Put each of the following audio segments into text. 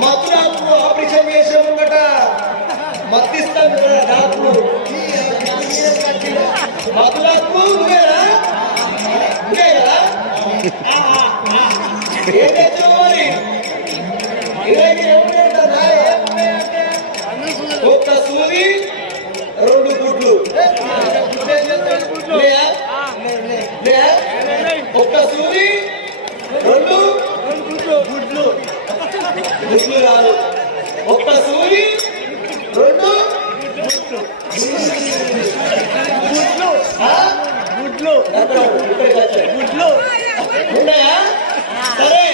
మధురాకు operation చేసే ముంగట మత్తిస్తాను కదా డాక్టర్ మధురాకు నువ్వేనా ఏం తెచ్చావు మరి ఒక్క సూది 2 గుడ్లు ఒక్క సూది 2 గుడ్లు రాదు ఒక్క సూది 2 గుడ్లు ఉన్నాయా సరే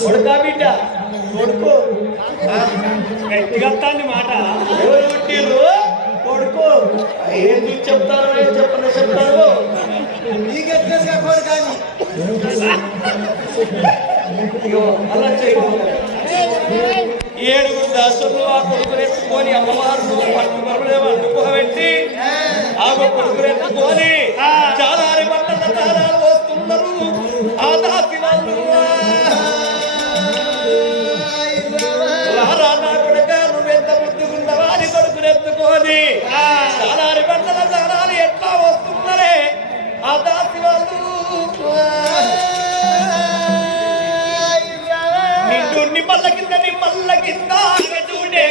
కొడుకా బిడ్డ కొడుకు గట్టిగత్తాన్ని మాట ఎవరు పుట్టిర్రు కొడుకు ఏం చెప్తారు ఏం చెప్పని చెప్తారు అలా చేయకూడదు 7 దాసులు ఆ కొడుకునెత్తుకొని అమ్మవారు పట్టుబరులే వండుకోబెట్టి ఆ కొడుకునెత్తుకొని చాలారి పట్టణ తాళాలు వస్తున్నారు ఆ దాసి వాళ్ళు నువ్వెంత ముద్దుకున్నావా అని కొడుకునెత్తుకొని చాలారి పట్టణ తాళాలు ఎట్లా వస్తున్నారే ఆ దాసి వాళ్ళు నిమ్మల్ల కింద చూడే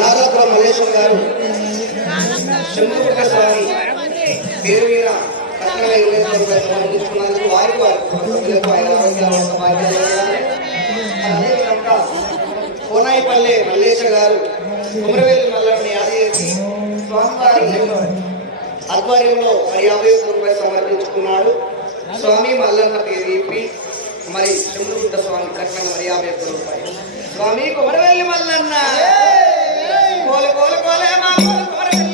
నాగపురం మల్లేశ్వర గారు శంభుగుట్ట స్వామి పేరు మీద సమర్పించుకున్నందుకు వారికి సభ్యులకు ఆయన అదేవిధంగా కోనాయిపల్లె మల్లేశ్వర గారు కుమరవేలు మల్లని యాదగిరి స్వామివారి ఆధ్వర్యంలో మరి 50 రూపాయలు సమర్పించుకున్నాడు. స్వామి మల్లన్న పేరు చెప్పి మరి శంభుగుట్ట స్వామి కట్నంగా మరి 50 రూపాయలు. స్వామి కుమరవేలి మల్లన్న కోల కోల కోల మా కుమరవేలి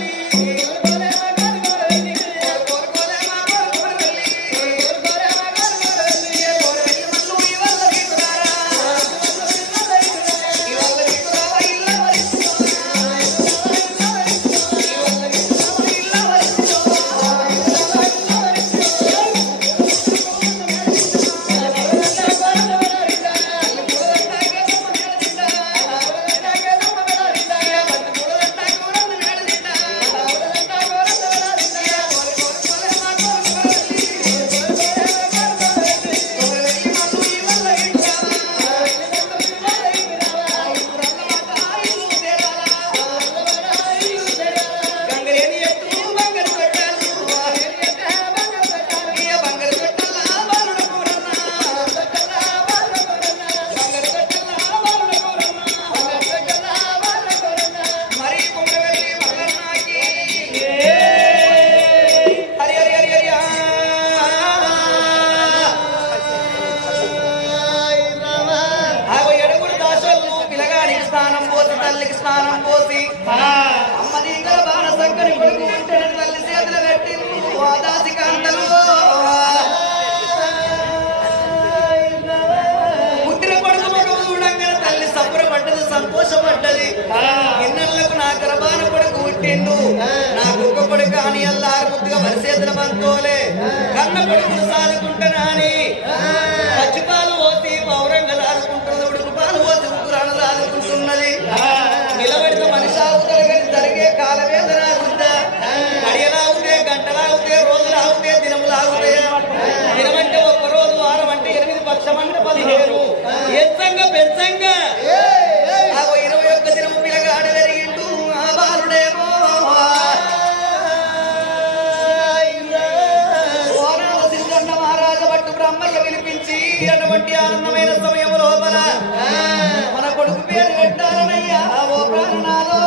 తల్లికి స్నానం పోసి అమ్మని బాణ సంకని కొడుకు ఉంటే తల్లి చేతులు పెట్టి దాసి కాంతలు పుట్టిన కొడుకు మగవు చూడంగా తల్లి సంబరపడ్డది, సంతోషపడ్డది. ఇన్నళ్లకు నా గర్భాన కొడుకు పుట్టిండు, నాకు ఒక కొడుకు అని అల్లారు ముద్దుగా మరి చేతుల బంతోలే కన్న కొడుకును సాదుకుంటున్నా అని పచ్చిపాలు పోసి పౌరంగా లాదుకుంటున్నది, ఉడుకు పాలు పోసి ఉక్కురాను లాదుకుంటున్నది. నిలబడితే మనిషి ఆగుతారు కానీ జరిగే కాలవేదన ఉందా? గడియలాగుతే, గంటలాగుతే, రోజులాగుతే, దినములాగుతాయా? దినమంటే ఒక్కరోజు, వారం అంటే 8, పక్షం అంటే 15, ఎంతంగా పెంచంగా 21 దినము పిల్లగాడు జరిగిండు. ఆ బాలుడేమో సిద్ధన్న మహారాజ భట్టు బ్రహ్మయ్య వినిపించి అటువంటి ఆనందమైన సమయం లోపల మన కొడుకు పేరు పెట్టాలనయ్యా ఓ ప్రాణనాథో,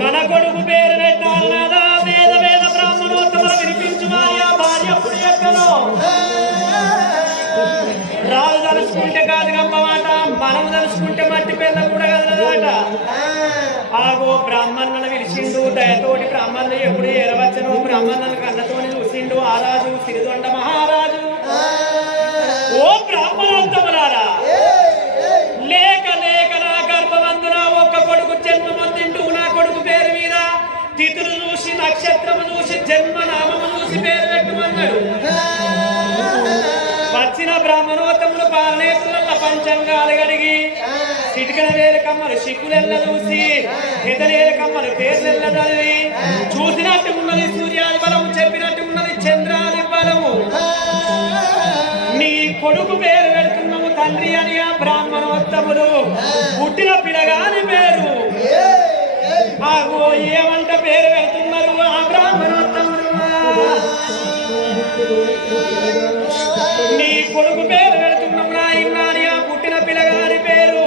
మన కొడుకు పేరు పెట్టాలనాదా వేద వేద బ్రాహ్మణోత్తములు వినిపించు మాయా భార్య పుడి ఎక్కనో రాజు తలుచుకుంటే కాదు గమ్మమాట, మనం తలుచుకుంటే మట్టి పెద్ద కూడా కదలదట. ఆగో బ్రాహ్మణులను విలిచిండు, దయతోటి బ్రాహ్మణులు ఎప్పుడు ఎరవచ్చను బ్రాహ్మణులను కన్నతోని చూసిండు ఆ రాజు సిరిదొండ మహారాజు. ఓ బ్రాహ్మణోత్తములారా, లేక లేక నా గర్భవంతున ఒక్క కొడుకు జన్మమందిండు. నా కొడుకు పేరు మీద తిథులు చూసి, నక్షత్రము చూసి, జన్మనామము చూసి పేరు పెట్టుమన్నాడు. వచ్చిన బ్రాహ్మణోత్తములు పాలనేతుల పంచంగాలు గడిగి చిటికన వేరు కమ్మలు సిక్కులెల్ల చూసి, ఎదలేరు కమ్మలు పేర్లెల్ల చదివి చూసినట్టు ఉన్నది సూర్యాది బలము, చెప్పినట్టు ఉన్నది చంద్రాది బలము. నీ కొడుకు పేరు పెడుతున్నాము తండ్రి అని ఆ బ్రాహ్మణోత్తములు పుట్టిన పిల్లగాని పేరు ఆగో ఏమంట పేరు పెడుతున్నారు ఆ బ్రాహ్మణోత్తములు. నీ కొడుకు పేరు పెడుతున్నాము నాయనాని ఆ పుట్టిన పిల్లగాని పేరు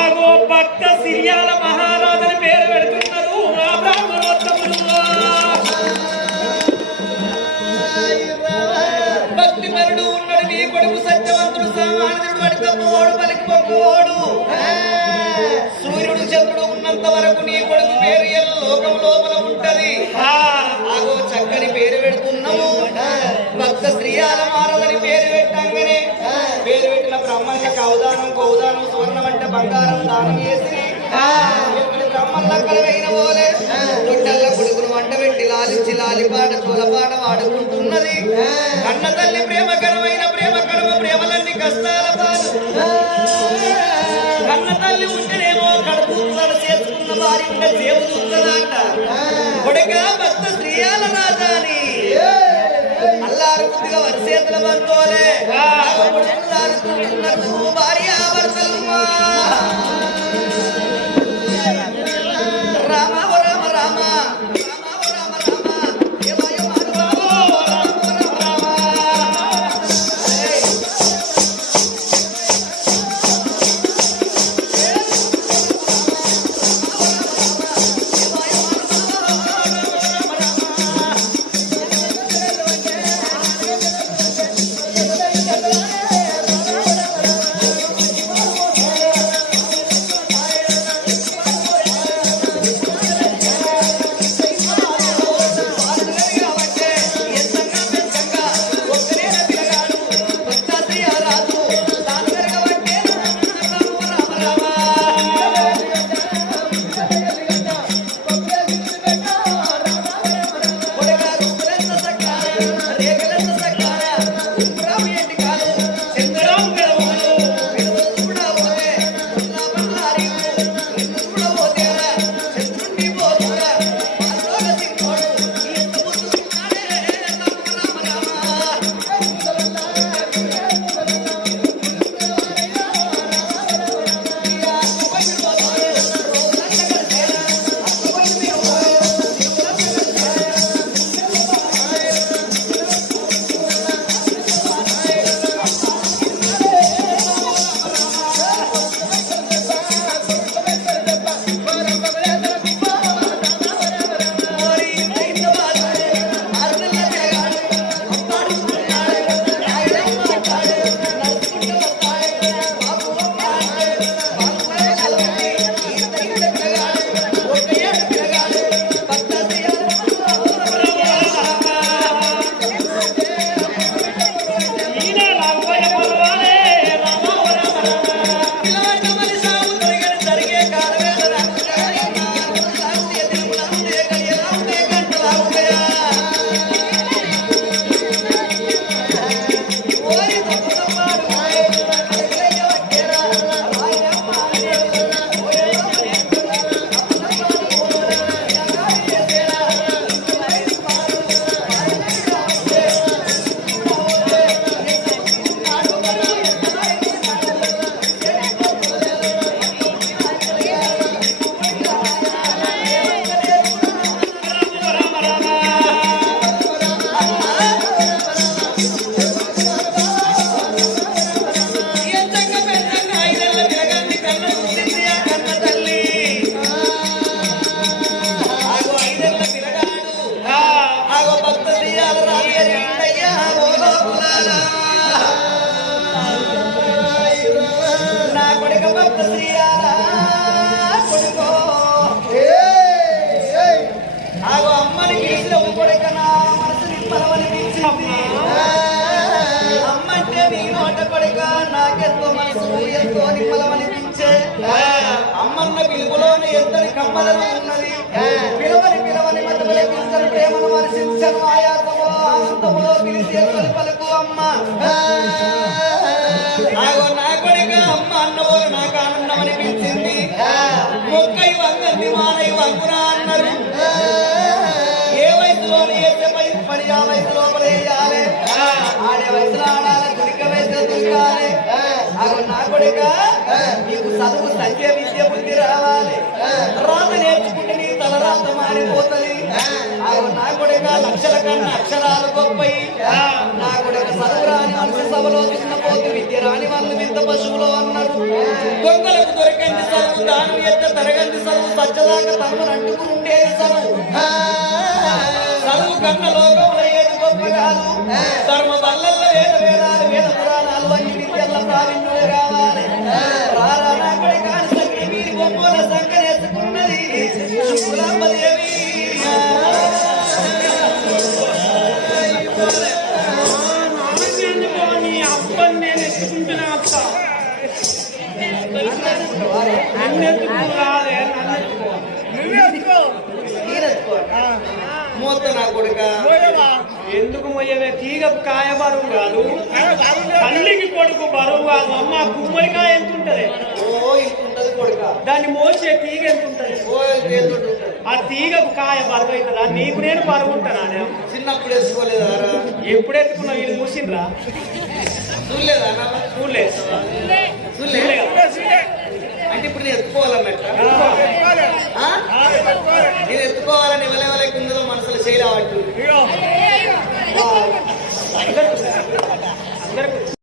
ఆగో భక్త సిరియాల మహారాజని పేరు పెడుతున్నారు ఆ బ్రాహ్మణోత్తములు. భక్తి మరుడు ఉన్నాడు నీ కొడుకు సత్యవంతుడు, సామాన్యుడు, అడిగపోడు, పలికిపోడు. సూర్యుడు చంద్రుడు ఉన్నంత వరకు నీ కొడుకు పేరు లోకం లోపల ఉంటది. ఆగో చక్కని పేరు పెడుతున్నాము భక్త శ్రీయాల మారదని పేరు పెట్టంగానే పేరు పెట్టిన బ్రహ్మణ్య కౌదానం కౌదానం సువర్ణం అంటే బంగారం దానం చేసి బ్రహ్మలక్కలు అయిన పోలే తొట్టెల్ల కొడుకును వంట పెట్టి లాలించి లాలిపాట చోలపాట వాడుకుంటున్నది. కన్న తల్లి ప్రేమకరమైన ప్రేమ కడమ ప్రేమలన్నీ కష్టాల పాలు. కన్న తల్లి ఉంటేనేమో కడుపు చేసుకున్న వారి ఉంటే సేవ చూస్తుందంట. కొడుక భక్త శ్రీ అన్నకు భార్యాభర్తలు రామ ఓ రామ రామ రామ ఓ రామ రామ ఏమయ్య మానవాలో రామ ఓ రామ రామ అమ్మంటే నీ నోట కొడుక నాకెంతో మనసు ఎంతో నిమ్మలమనిపించే అమ్మన్న పిలుపులోని ఎంతని కమ్మలను ఉన్నది పిలవని పిలవని మతములే పిలిచని ప్రేమను వర్షించను ఆయాసమో ఆనందములో పిలిచి ఎంతని పలుకు అమ్మ నా కొడుక అమ్మ అన్నవారు నాకు ఆనందం అనిపించింది మొక్కై వంగంది మానై వంగున అన్నారు ఏ వయసులోని వేసే పని ఆ వయసు లోపల వేయాలి ఆడే వయసులో ఆడాలి గుడిక వయసులో దుర్గాలి అవి నా కొడుక నీకు చదువు సంఖ్య విద్య బుద్ధి రావాలి రాత నేర్చుకుంటే నీ తలరాత మారిపోతుంది అవి నా కొడుక లక్షల కన్నా అక్షరాలు గొప్పయి నా కొడుక చదువు రాని మనిషి సభలో తిన్నపోతు విద్య రాని వాళ్ళు వింత పశువులు అన్నారు దొంగలకు దొరికంది చదువు దాని ఎత్త తరగంది చదువు సచ్చదాకా తమను అంటుకుని ఉండేది చదువు చదువు కన్న లోకంలో ఏది గొప్ప కాదు ధర్మ బల్లల్లో వేదాలు వేద పురాణాలు అన్ని విద్యల్లో ప్రావీణ్యులు కావాలి రారా నాకుడి కాని సంఖ్య వీరి గొప్పల సంఖ్య నేర్చుకున్నది శుక్లాంబదేవి అప్పని నేను ఎత్తుకుంటున్నా అప్ప మూత నా కొడుక ఎందుకు మొయ్యవే తీగ కాయ బరువు కాదు తల్లికి కొడుకు బరువు కాదు అమ్మ గుమ్మడికాయ ఎంత ఉంటది ఓ ఇంటుంటది కొడుక దాన్ని మోసే తీగ ఎంత ఉంటది ఓ ఉంటది ఆ తీగకు కాయ బరువు అవుతుందా నీకు నేను బరువు ఉంటానా చిన్నప్పుడు వేసుకోలేదా ఎప్పుడు ఎత్తుకున్నావు వీళ్ళు చూసిండ్రా చూడలేదా అన్న చూడలేదు